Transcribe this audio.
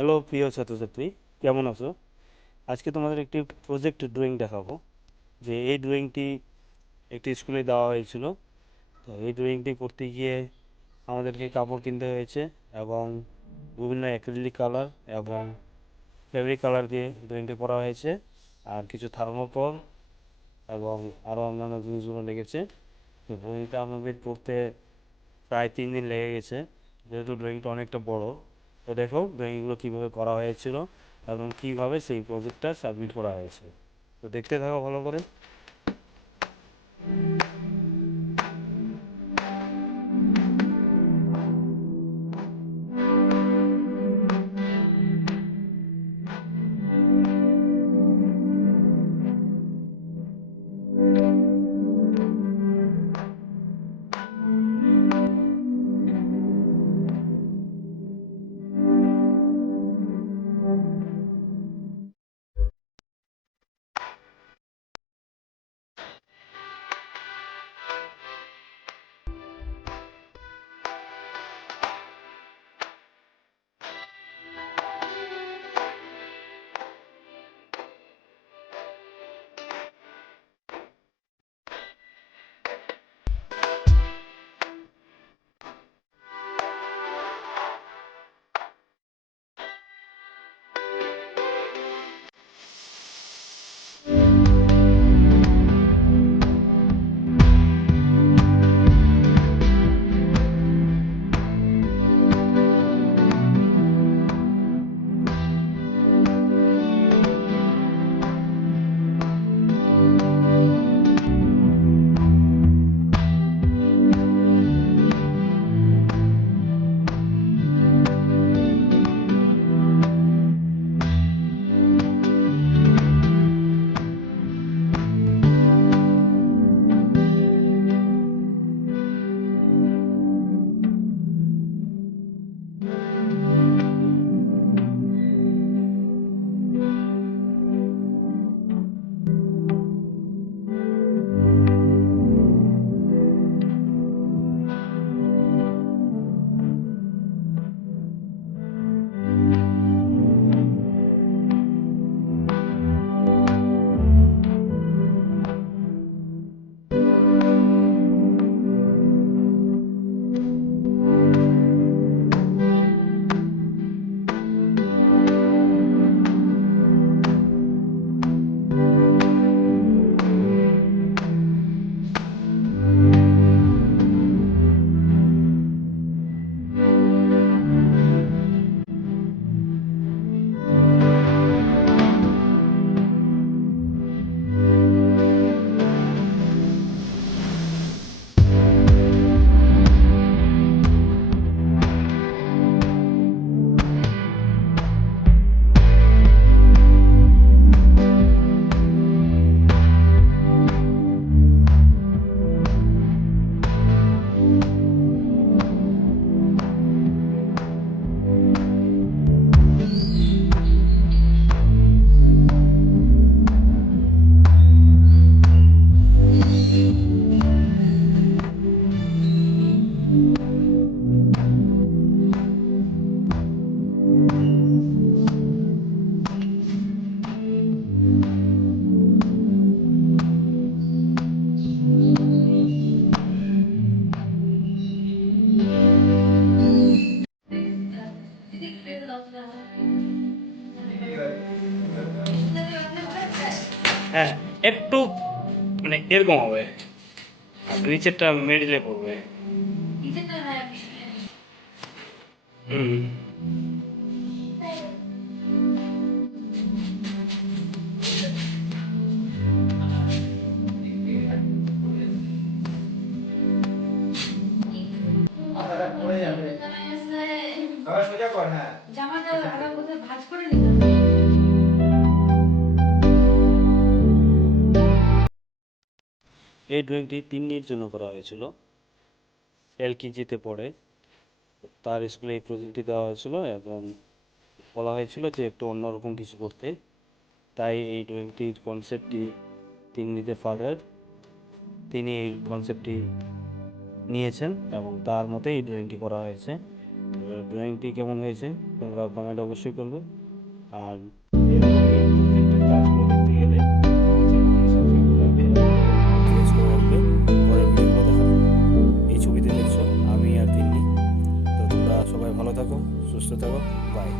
Hello প্রিয় ছাত্রছাত্রী, কেমন আছো? আজকে তোমাদের একটি প্রজেক্ট ড্রয়িং দেখাবো। যে এই ড্রয়িংটি একটি স্কুলে দেওয়া হয়েছিল। তো এই ড্রয়িংটি করতে গিয়ে আমাদেরকে কাপড় কিনতে হয়েছে এবং বিভিন্ন অ্যাক্রিলিক কালার এবং ফেব্রিক কালার দিয়ে ড্রয়িংটি করা হয়েছে। আর কিছু থার্মোকল এবং আরও অন্যান্য জিনিসগুলো লেগেছে। তো ড্রয়িংটা আমাদের করতে প্রায় 3 দিন লেগে গেছে, যেহেতু ড্রয়িংটা অনেকটা বড়। তো দেখো ড্রয়িংগুলো কীভাবে করা হয়েছিল এবং কীভাবে সেই প্রজেক্টটা সাবমিট করা হয়েছে। তো দেখতে থাকো ভালো করে। হ্যাঁ, একটু মানে এরকম হবে, নিচেরটা মিডিলে পড়বে। হুম। এই ড্রয়িংটি 3 দিনের জন্য করা হয়েছিল। এলকেজিতে পড়ে, তার স্কুলে এই প্রজেক্টটি দেওয়া হয়েছিল এবং বলা হয়েছিল যে একটু অন্যরকম কিছু করতে। তাই এই ড্রয়িংটির কনসেপ্টটি তিন্নিদের ফাদার, তিনি এই কনসেপ্টটি নিয়েছেন এবং তার মতে এই ড্রয়িংটি করা হয়েছে। ড্রয়িংটি কেমন হয়েছে তোমরা কমেন্ট অবশ্যই করবে। আর এরকম এই প্রজেক্টের কাজগুলো দেখতে গেলে পরের ভিডিওগুলো দেখাবো। এই ছবিতে দেখছো আমি আর তিন্নি। তো তোমরা সবাই ভালো থাকো, সুস্থ থাকো, বাই।